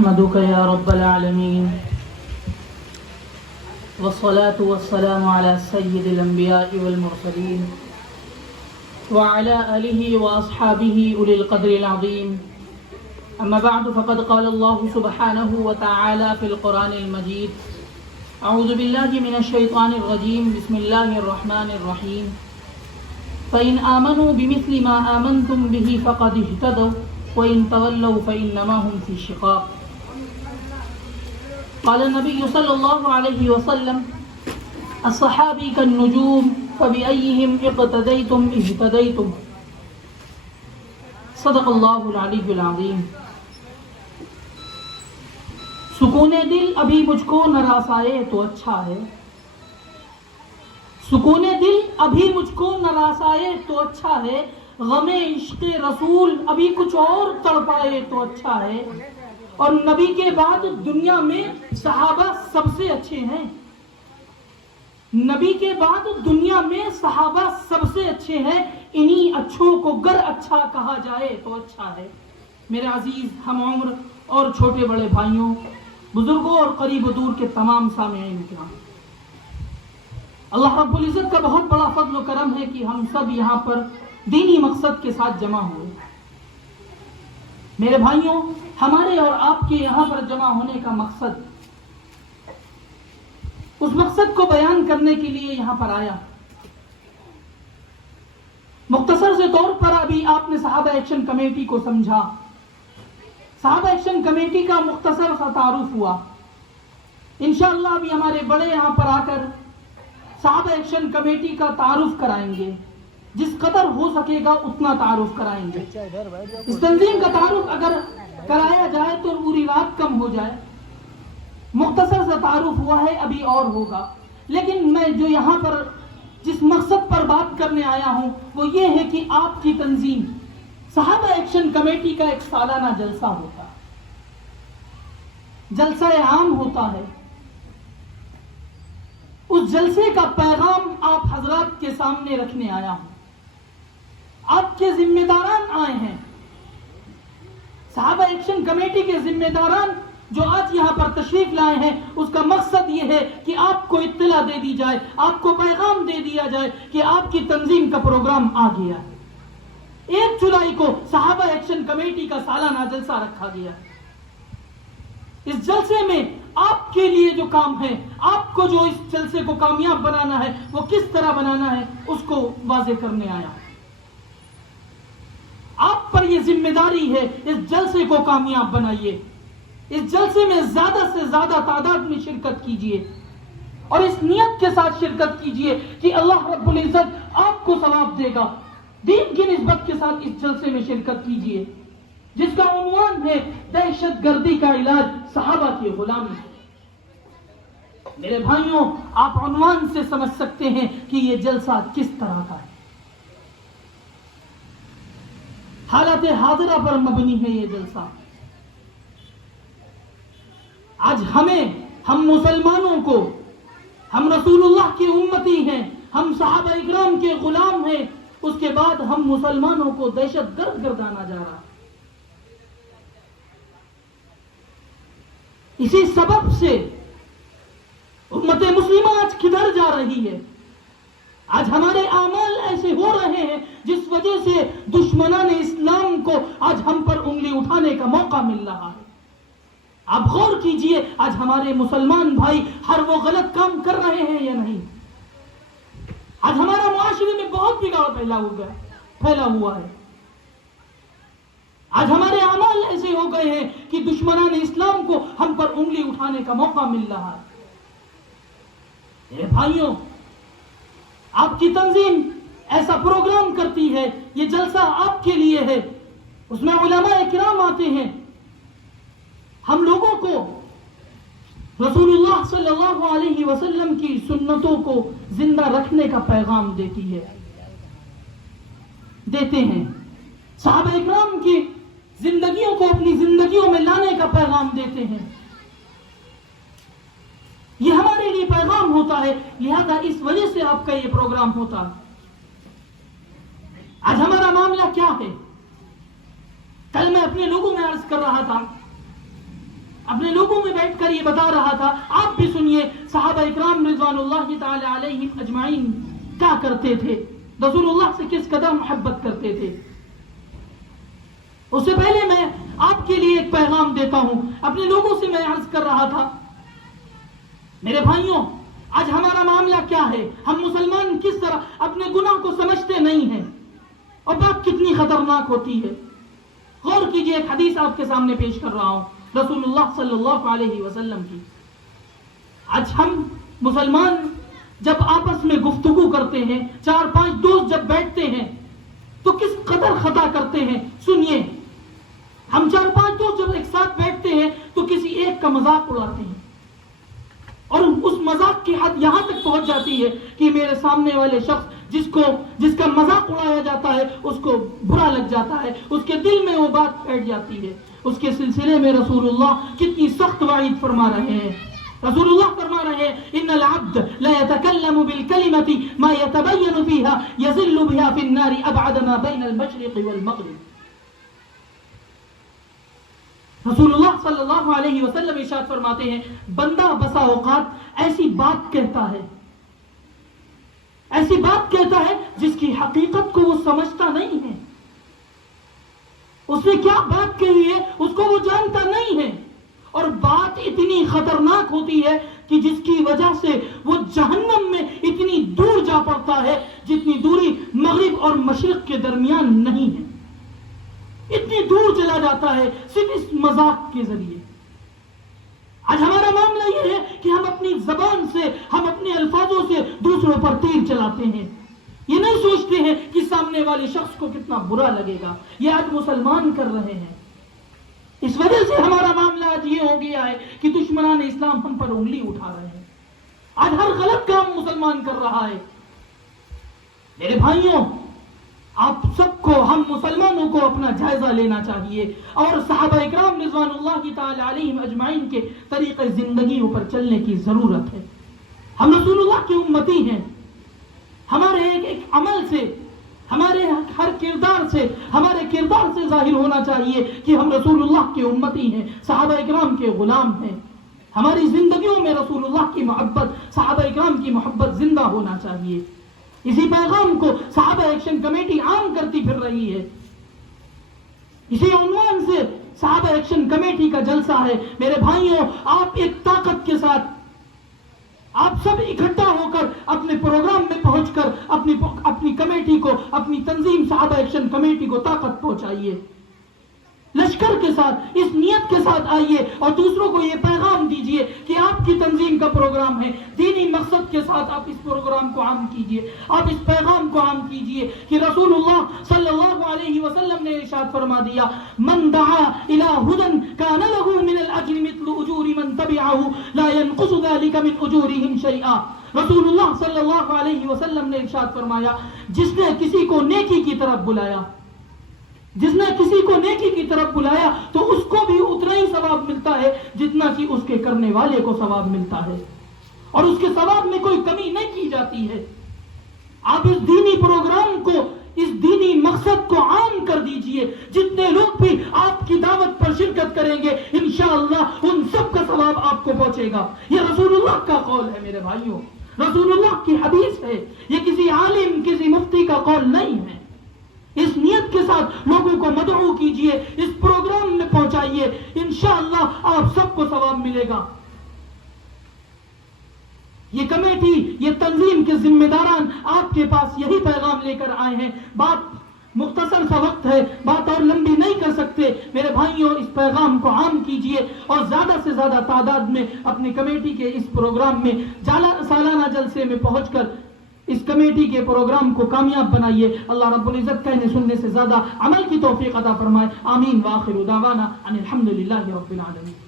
نحمدك يا رب العالمين والصلاة والسلام على سيد الأنبياء والمرسلين وعلى آله وأصحابه أولي القدر العظيم أما بعد فقد قال الله سبحانه وتعالى في القرآن المجيد أعوذ بالله من الشيطان الرجيم بسم الله الرحمن الرحيم فإن آمنوا بمثل ما آمنتم به فقد اهتدوا وإن تولوا فإنما هم في شقاق قال النبي صلى الله عليه وسلم الصحابي كالنجوم فبأيهم اقتديتم اهتديتم صدق اللہ العلی العظیم. سکون دل ابھی مجھ کو نہ رسائے تو اچھا ہے، سکون دل ابھی مجھ کو نہ رسائے تو اچھا ہے، غم عشق رسول ابھی کچھ اور تڑپائے تو اچھا ہے. اور نبی کے بعد دنیا میں صحابہ سب سے اچھے ہیں، نبی کے بعد دنیا میں صحابہ سب سے اچھے ہیں، انہی اچھوں کو گر اچھا کہا جائے تو اچھا ہے. میرے عزیز ہم عمر اور چھوٹے بڑے بھائیوں، بزرگوں اور قریب و دور کے تمام سامعین کرام، اللہ رب العزت کا بہت بڑا فضل و کرم ہے کہ ہم سب یہاں پر دینی مقصد کے ساتھ جمع ہوئے. میرے بھائیوں، ہمارے اور آپ کے یہاں پر جمع ہونے کا مقصد، اس مقصد کو بیان کرنے کے لیے یہاں پر آیا. مختصر سے طور پر ابھی آپ نے صحابہ ایکشن کمیٹی کو سمجھا، صحابہ ایکشن کمیٹی کا مختصر سا تعارف ہوا. انشاءاللہ ابھی ہمارے بڑے یہاں پر آ کر صحابہ ایکشن کمیٹی کا تعارف کرائیں گے، جس قدر ہو سکے گا اتنا تعارف کرائیں گے. اس تنظیم کا تعارف اگر کرایا جائے تو پوری رات کم ہو جائے. مختصر سا تعارف ہوا ہے، ابھی اور ہوگا. لیکن میں جو یہاں پر جس مقصد پر بات کرنے آیا ہوں وہ یہ ہے کہ آپ کی تنظیم صحابہ ایکشن کمیٹی کا ایک سالانہ جلسہ ہوتا ہے، جلسہ عام ہوتا ہے. اس جلسے کا پیغام آپ حضرات کے سامنے رکھنے آیا ہوں. آپ کے ذمہ داران آئے ہیں، صحابہ ایکشن کمیٹی کے ذمہ داران جو آج یہاں پر تشریف لائے ہیں، اس کا مقصد یہ ہے کہ آپ کو اطلاع دے دی جائے، آپ کو پیغام دے دیا جائے کہ آپ کی تنظیم کا پروگرام آ گیا ہے. 1 جولائی کو صحابہ ایکشن کمیٹی کا سالانہ جلسہ رکھا گیا. اس جلسے میں آپ کے لیے جو کام ہے، آپ کو جو اس جلسے کو کامیاب بنانا ہے، وہ کس طرح بنانا ہے اس کو واضح کرنے آیا. آپ پر یہ ذمہ داری ہے، اس جلسے کو کامیاب بنائیے. اس جلسے میں زیادہ سے زیادہ تعداد میں شرکت کیجیے اور اس نیت کے ساتھ شرکت کیجیے کہ اللہ رب العزت آپ کو ثواب دے گا. دین کی نسبت کے ساتھ اس جلسے میں شرکت کیجیے جس کا عنوان ہے دہشت گردی کا علاج صحابہ کی غلامی. میرے بھائیوں، آپ عنوان سے سمجھ سکتے ہیں کہ یہ جلسہ کس طرح کا ہے. حالت حاضرہ پر مبنی ہے یہ جلسہ. آج ہم مسلمانوں کو، ہم رسول اللہ کی امتی ہیں، ہم صحابہ اکرام کے غلام ہیں، اس کے بعد ہم مسلمانوں کو دہشت گرد گردانا جا رہا. اسی سبب سے امت مسلمہ آج کدھر جا رہی ہے. آج ہمارے اعمال ایسے ہو رہے ہیں جس وجہ سے دشمنان اسلام کو آج ہم پر انگلی اٹھانے کا موقع مل رہا ہے. آپ غور کیجئے، آج ہمارے مسلمان بھائی ہر وہ غلط کام کر رہے ہیں یا نہیں. آج ہمارا معاشرے میں بہت بگاڑ پھیلا ہوا ہے. آج ہمارے اعمال ایسے ہو گئے ہیں کہ دشمنان اسلام کو ہم پر انگلی اٹھانے کا موقع مل رہا ہے. اے بھائیوں، آپ کی تنظیم ایسا پروگرام کرتی ہے، یہ جلسہ آپ کے لیے ہے، اس میں علماء اکرام آتے ہیں، ہم لوگوں کو رسول اللہ صلی اللہ علیہ وسلم کی سنتوں کو زندہ رکھنے کا پیغام دیتے ہیں. صحابہ اکرام کی زندگیوں کو اپنی زندگیوں میں لانے کا پیغام دیتے ہیں. یہ ہمارے لیے پیغام ہوتا ہے، لہذا اس وجہ سے آپ کا یہ پروگرام ہوتا ہے. آج ہمارا معاملہ کیا ہے؟ کل میں اپنے لوگوں میں عرض کر رہا تھا اپنے لوگوں میں بیٹھ کر یہ بتا رہا تھا. آپ بھی سنیے صحابہ اکرام رضوان اللہ تعالی علیہم اجمعین کیا کرتے تھے, رسول اللہ سے کس قدر محبت کرتے تھے. اس سے پہلے میں آپ کے لیے ایک پیغام دیتا ہوں. اپنے لوگوں سے میں عرض کر رہا تھا, میرے بھائیوں آج ہمارا معاملہ کیا ہے, ہم مسلمان کس طرح اپنے گناہ کو سمجھتے نہیں ہیں, اور بات کتنی خطرناک ہوتی ہے. غور کیجئے, ایک حدیث آپ کے سامنے پیش کر رہا ہوں رسول اللہ صلی اللہ علیہ وسلم کی. آج ہم مسلمان جب آپس میں گفتگو کرتے ہیں, 4-5 دوست جب بیٹھتے ہیں تو کس قدر خطا کرتے ہیں. سنیے, ہم 4-5 دوست جب ایک ساتھ بیٹھتے ہیں تو کسی ایک کا مذاق اڑاتے ہیں, اور اس مذاق کی حد یہاں تک پہنچ جاتی ہے کہ میرے سامنے والے شخص جس کا مذاق اڑایا جاتا ہے اس کو برا لگ جاتا ہے, اس کے دل میں وہ بات بیٹھ جاتی ہے. اس کے سلسلے میں رسول اللہ کتنی سخت وعید فرما رہے ہیں. رسول اللہ فرما رہے ہیں, ان العبد لا يتكلم بالكلمة ما يتبين فيها يزل بها في النار ابعد ما بين المشرق والمغرب. رسول اللہ صلی اللہ علیہ وسلم ارشاد فرماتے ہیں, بندہ بسا اوقات ایسی بات کہتا ہے جس کی حقیقت کو وہ سمجھتا نہیں ہے. اس نے کیا بات کہی ہے اس کو وہ جانتا نہیں ہے, اور بات اتنی خطرناک ہوتی ہے کہ جس کی وجہ سے وہ جہنم میں اتنی دور جا پڑتا ہے جتنی دوری مغرب اور مشرق کے درمیان نہیں ہے. اتنی دور چلا جاتا ہے صرف اس مذاق کے ذریعے. آج ہمارا معاملہ یہ ہے کہ ہم اپنی زبان سے, ہم اپنے الفاظوں سے دوسروں پر تیر چلاتے ہیں. یہ نہیں سوچتے ہیں کہ سامنے والے شخص کو کتنا برا لگے گا. یہ آج مسلمان کر رہے ہیں. اس وجہ سے ہمارا معاملہ آج یہ ہو گیا ہے کہ دشمنان اسلام ہم پر انگلی اٹھا رہے ہیں. آج ہر غلط کام مسلمان کر رہا ہے. میرے بھائیوں, آپ سب کو, ہم مسلمانوں کو اپنا جائزہ لینا چاہیے اور صحابہ اکرام رضوان اللہ تعالی علیہم اجمعین کے طریقے زندگیوں پر چلنے کی ضرورت ہے. ہم رسول اللہ کی امتی ہیں. ہمارے ایک عمل سے, ہمارے ہر کردار سے ظاہر ہونا چاہیے کہ ہم رسول اللہ کی امتی ہیں, صحابہ اکرام کے غلام ہیں. ہماری زندگیوں میں رسول اللہ کی محبت, صحابہ اکرام کی محبت زندہ ہونا چاہیے. اسی پیغام کو صحابہ ایکشن کمیٹی عام کرتی پھر رہی ہے. اسی عنوان سے صحابہ ایکشن کمیٹی کا جلسہ ہے. میرے بھائیوں, آپ ایک طاقت کے ساتھ, آپ سب اکٹھا ہو کر اپنے پروگرام میں پہنچ کر اپنی کمیٹی کو, اپنی تنظیم صحابہ ایکشن کمیٹی کو طاقت پہنچائیے. لشکر کے ساتھ, اس نیت کے ساتھ آئیے اور دوسروں کو یہ پیغام دیجئے کہ آپ کی تنظیم کا پروگرام ہے, دینی مقصد کے ساتھ آپ اس پروگرام کو عام کیجئے. آپ اس پیغام کو عام کیجئے کہ رسول اللہ صلی اللہ علیہ وسلم نے ارشاد فرما دیا, من دعا الى هدى كان له من الاجر مثل اجور من تبعه لا ينقص ذلك من اجورهم شيئا. رسول اللہ صلی اللہ علیہ وسلم نے ارشاد فرمایا, جس نے کسی کو نیکی کی طرف بلایا, تو اس کو بھی اتنا ہی ثواب ملتا ہے جتنا کہ اس کے کرنے والے کو ثواب ملتا ہے, اور اس کے ثواب میں کوئی کمی نہیں کی جاتی ہے. آپ اس دینی پروگرام کو, اس دینی مقصد کو عام کر دیجئے. جتنے لوگ بھی آپ کی دعوت پر شرکت کریں گے انشاءاللہ ان سب کا ثواب آپ کو پہنچے گا. یہ رسول اللہ کا قول ہے میرے بھائیوں, رسول اللہ کی حدیث ہے. یہ کسی عالم, کسی مفتی کا قول نہیں ہے. اس نیت کے ساتھ لوگوں کو مدعو کیجئے, اس پروگرام میں پہنچائیے, انشاءاللہ آپ سب کو ثواب ملے گا. یہ کمیٹی, یہ تنظیم کے ذمہ داران آپ کے پاس یہی پیغام لے کر آئے ہیں. بات مختصر سا وقت ہے, بات اور لمبی نہیں کر سکتے. میرے بھائیوں, اس پیغام کو عام کیجئے اور زیادہ سے زیادہ تعداد میں اپنی کمیٹی کے اس پروگرام میں سالانہ جلسے میں پہنچ کر اس کمیٹی کے پروگرام کو کامیاب بنائیے. اللہ رب العزت کہنے سننے سے زیادہ عمل کی توفیق عطا فرمائے. آمین. وآخر دعوانا ان الحمد للہ رب العالمین.